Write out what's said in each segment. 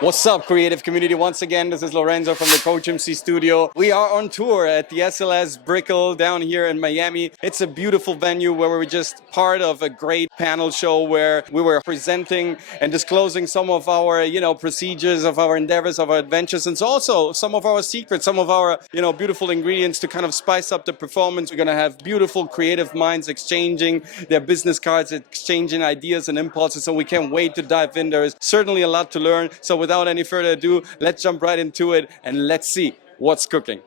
What's up, creative community? Once again, this is Lorenzo from the Coach MC studio. We are on tour at the SLS Brickell down here in Miami. It's a beautiful venue where we're just part of a great panel show where we were presenting and disclosing some of our, procedures, of our endeavors, of our adventures, and also some of our secrets, some of our, beautiful ingredients to kind of spice up the performance. We're going to have beautiful creative minds exchanging their business cards, exchanging ideas and impulses, and we can't wait to dive in. There is certainly a lot to learn. So without any further ado, let's jump right into it and let's see what's cooking.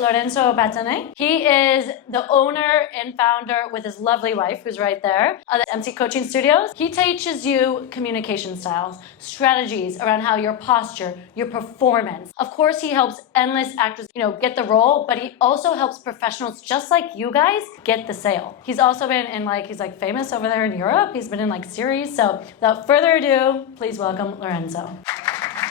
Lorenzo Batane. He is the owner and founder with his lovely wife, who's right there, of the MC Coaching Studios. He teaches you communication styles, strategies around how your posture, your performance. Of course, he helps endless actors, get the role, but he also helps professionals just like you guys get the sale. He's also been in he's famous over there in Europe. He's been in series. So without further ado, please welcome Lorenzo.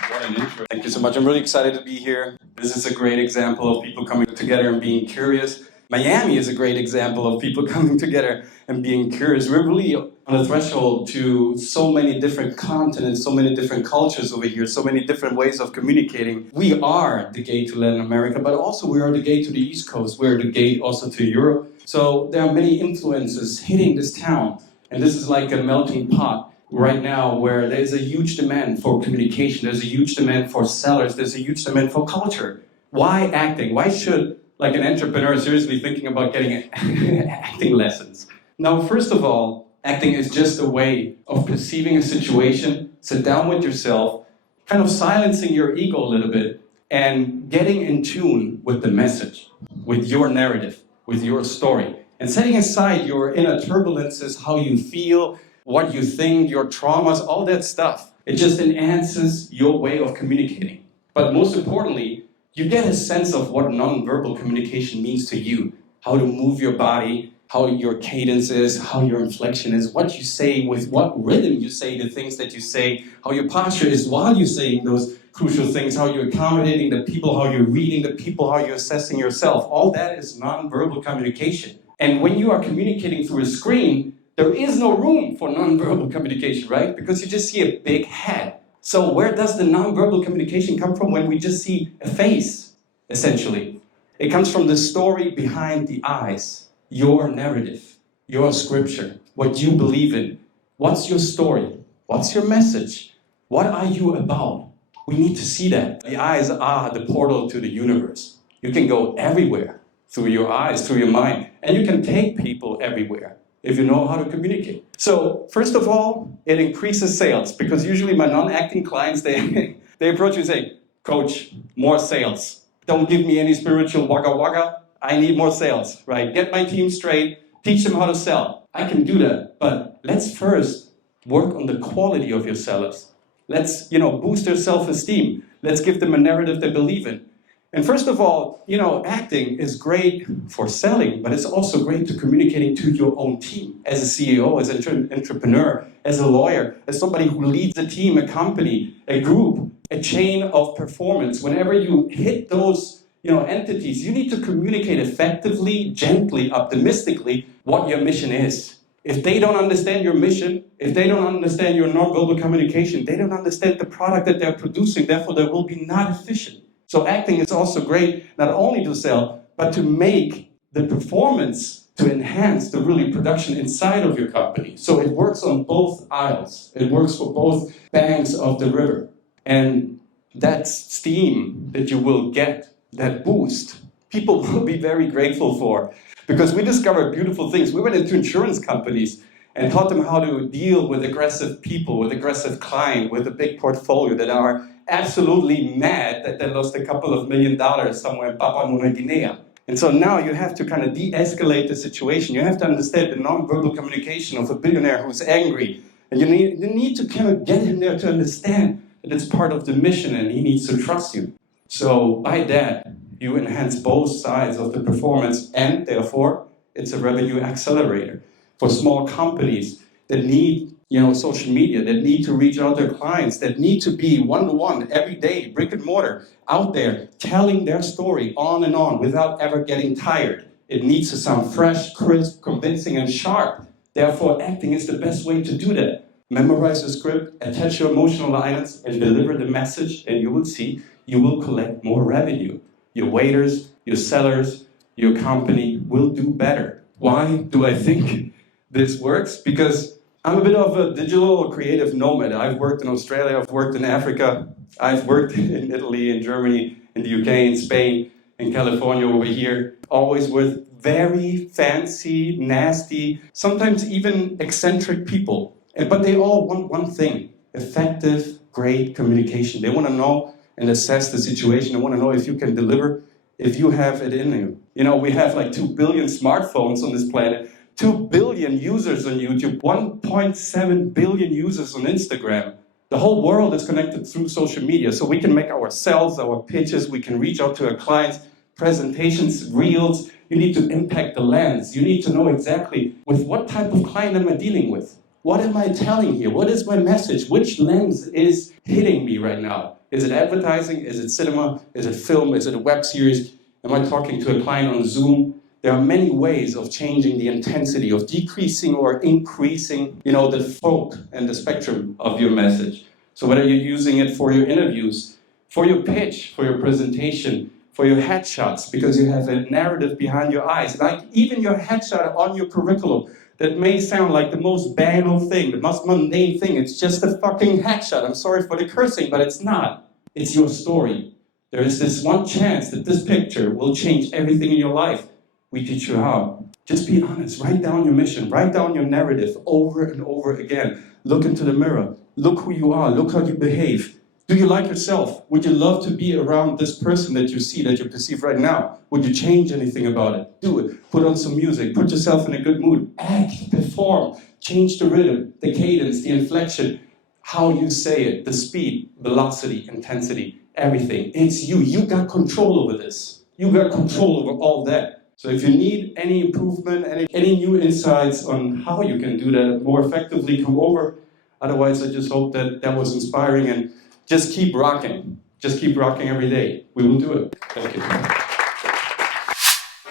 What an intro. Thank you so much. I'm really excited to be here. This is a great example of people coming together and being curious. Miami is a great example of people coming together and being curious. We're really on the threshold to so many different continents, so many different cultures over here, so many different ways of communicating. We are the gate to Latin America, but also we are the gate to the East Coast. We're the gate also to Europe. So there are many influences hitting this town. And this is like a melting pot right now where there's a huge demand for communication, there's a huge demand for sellers, there's a huge demand for culture. Why acting? Why should an entrepreneur seriously thinking about getting acting lessons? Now, first of all, acting is just a way of perceiving a situation, sit down with yourself, kind of silencing your ego a little bit and getting in tune with the message, with your narrative, with your story, and setting aside your inner turbulences, how you feel, what you think, your traumas, all that stuff. It just enhances your way of communicating. But most importantly, you get a sense of what nonverbal communication means to you, how to move your body, how your cadence is, how your inflection is, what you say, with what rhythm you say the things that you say, how your posture is while you're saying those crucial things, how you're accommodating the people, how you're reading the people, how you're assessing yourself. All that is nonverbal communication. And when you are communicating through a screen, there is no room for nonverbal communication, right? Because you just see a big head. So where does the nonverbal communication come from when we just see a face, essentially? It comes from the story behind the eyes, your narrative, your scripture, what you believe in. What's your story? What's your message? What are you about? We need to see that. The eyes are the portal to the universe. You can go everywhere through your eyes, through your mind, and you can take people everywhere if you know how to communicate. So first of all, it increases sales, because usually my non-acting clients, they approach me and say, Coach, more sales. Don't give me any spiritual wagga wagga. I need more sales, right? Get my team straight, teach them how to sell. I can do that, but let's first work on the quality of your sellers. Let's, boost their self-esteem. Let's give them a narrative they believe in. And first of all, acting is great for selling, but it's also great to communicating to your own team. As a CEO, as an entrepreneur, as a lawyer, as somebody who leads a team, a company, a group, a chain of performance. Whenever you hit those, entities, you need to communicate effectively, gently, optimistically what your mission is. If they don't understand your mission, if they don't understand your nonverbal communication, they don't understand the product that they're producing, therefore they will be not efficient. So acting is also great, not only to sell, but to make the performance, to enhance the really production inside of your company. So it works on both aisles. It works for both banks of the river. And that steam that you will get, that boost, people will be very grateful for. Because we discovered beautiful things. We went into insurance companies and taught them how to deal with aggressive people, with aggressive clients, with a big portfolio that are absolutely mad that they lost a couple of $1 million somewhere in Papua New Guinea. And so now you have to kind of de-escalate the situation. You have to understand the non-verbal communication of a billionaire who's angry. And you need to kind of get him there to understand that it's part of the mission and he needs to trust you. So by that, you enhance both sides of the performance, and therefore it's a revenue accelerator for small companies that need social media, that need to reach out to their clients, that need to be one-to-one every day, brick and mortar, out there, telling their story on and on without ever getting tired. It needs to sound fresh, crisp, convincing, and sharp. Therefore, acting is the best way to do that. Memorize the script, attach your emotional lines, and deliver the message, and you will see you will collect more revenue. Your waiters, your sellers, your company will do better. Why do I think this works? Because I'm a bit of a digital or creative nomad. I've worked in Australia, I've worked in Africa, I've worked in Italy, in Germany, in the UK, in Spain, in California over here, always with very fancy, nasty, sometimes even eccentric people. But they all want one thing: effective, great communication. They want to know and assess the situation. They want to know if you can deliver, if you have it in you. You know, we have like 2 billion smartphones on this planet, 2 billion users on YouTube, 1.7 billion users on Instagram. The whole world is connected through social media, so we can make ourselves, our pitches, we can reach out to our clients, presentations, reels. You need to impact the lens. You need to know exactly with what type of client am I dealing with. What am I telling here? What is my message? Which lens is hitting me right now? Is it advertising? Is it cinema? Is it film? Is it a web series? Am I talking to a client on Zoom? There are many ways of changing the intensity, of decreasing or increasing, the scope and the spectrum of your message. So whether you're using it for your interviews, for your pitch, for your presentation, for your headshots, because you have a narrative behind your eyes, like even your headshot on your curriculum, that may sound like the most banal thing, the most mundane thing. It's just a fucking headshot. I'm sorry for the cursing, but it's not. It's your story. There is this one chance that this picture will change everything in your life. We teach you how. Just be honest. Write down your mission. Write down your narrative over and over again. Look into the mirror. Look who you are. Look how you behave. Do you like yourself? Would you love to be around this person that you see, that you perceive right now? Would you change anything about it? Do it. Put on some music. Put yourself in a good mood. Act, perform. Change the rhythm, the cadence, the inflection, how you say it, the speed, velocity, intensity, everything. It's you. You got control over this. You got control over all that. So if you need any improvement, any new insights on how you can do that more effectively, come over. Otherwise, I just hope that that was inspiring, and just keep rocking. Just keep rocking every day. We will do it. Thank you.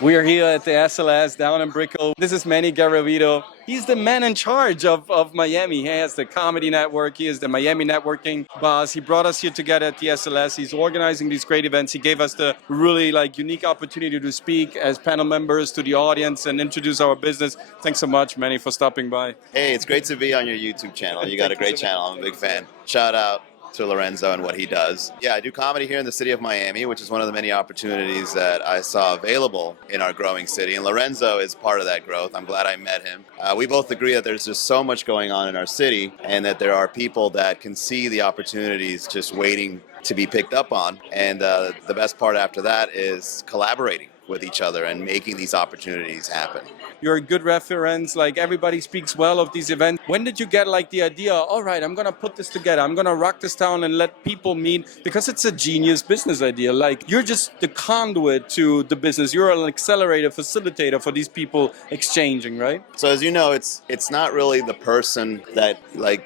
We are here at the SLS down in Brickell. This is Manny Garavito. He's the man in charge of Miami. He has the comedy network. He is the Miami networking boss. He brought us here together at the SLS. He's organizing these great events. He gave us the really unique opportunity to speak as panel members to the audience and introduce our business. Thanks so much, Manny, for stopping by. Hey, it's great to be on your YouTube channel. You got a great channel. I'm a big fan. Shout out to Lorenzo and what he does. Yeah, I do comedy here in the city of Miami, which is one of the many opportunities that I saw available in our growing city. And Lorenzo is part of that growth. I'm glad I met him. We both agree that there's just so much going on in our city, and that there are people that can see the opportunities just waiting to be picked up on. And the best part after that is collaborating with each other and making these opportunities happen. You're a good reference, everybody speaks well of these events. When did you get the idea, all right, I'm gonna put this together, I'm gonna rock this town and let people meet, because it's a genius business idea. You're just the conduit to the business. You're an accelerator, facilitator for these people exchanging, right? So as you know, it's not really the person that,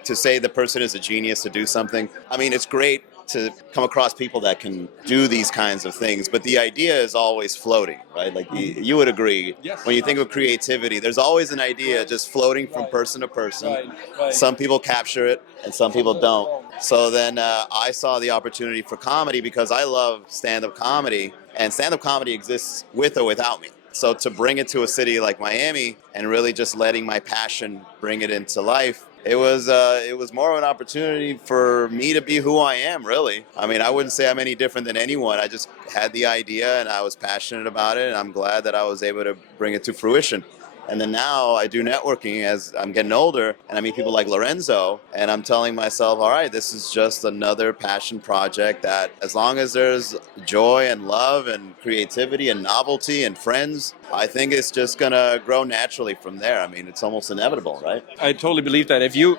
to say the person is a genius to do something. I mean, it's great to come across people that can do these kinds of things, but the idea is always floating, right? You would agree. Yes. When you think of creativity, there's always an idea just floating from person to person. Right. Some people capture it and some people don't. So then I saw the opportunity for comedy, because I love stand-up comedy, and stand-up comedy exists with or without me. So to bring it to a city like Miami and really just letting my passion bring it into life, it was more of an opportunity for me to be who I am, really. I mean, I wouldn't say I'm any different than anyone. I just had the idea and I was passionate about it, and I'm glad that I was able to bring it to fruition. And then now I do networking as I'm getting older, and I meet people like Lorenzo, and I'm telling myself, all right, this is just another passion project that, as long as there's joy and love and creativity and novelty and friends, I think it's just gonna grow naturally from there. I mean, it's almost inevitable, right? I totally believe that. If you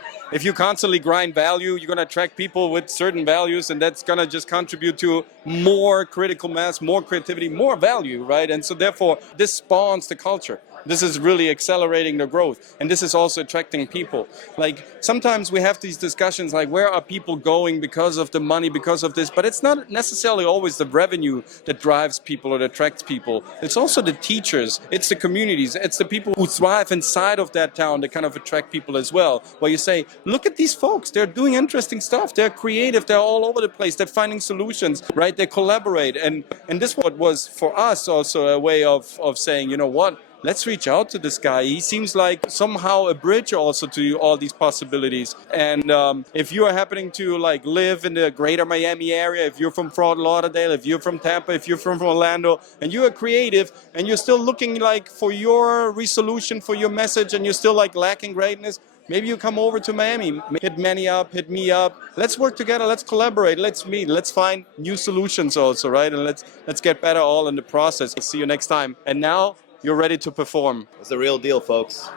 constantly grind value, you're gonna attract people with certain values, and that's gonna just contribute to more critical mass, more creativity, more value, right? And so therefore, this spawns the culture. This is really accelerating the growth, and this is also attracting people. Like sometimes we have these discussions like where are people going because of the money, because of this, but it's not necessarily always the revenue that drives people or that attracts people. It's also the teachers, it's the communities, it's the people who thrive inside of that town that kind of attract people as well. Where you say, look at these folks, they're doing interesting stuff, they're creative, they're all over the place, they're finding solutions, right? They collaborate, and this what was for us also a way of saying, you know what? Let's reach out to this guy. He seems like somehow a bridge also to all these possibilities. And if you are happening to like live in the greater Miami area, if you're from Fort Lauderdale, if you're from Tampa, if you're from Orlando, and you are creative and you're still looking like for your resolution, for your message, and you're still like lacking greatness, maybe you come over to Miami, hit Manny up, hit me up. Let's work together, let's collaborate, let's meet, let's find new solutions also, right? And let's get better all in the process. See you next time. And now, you're ready to perform. It's the real deal, folks.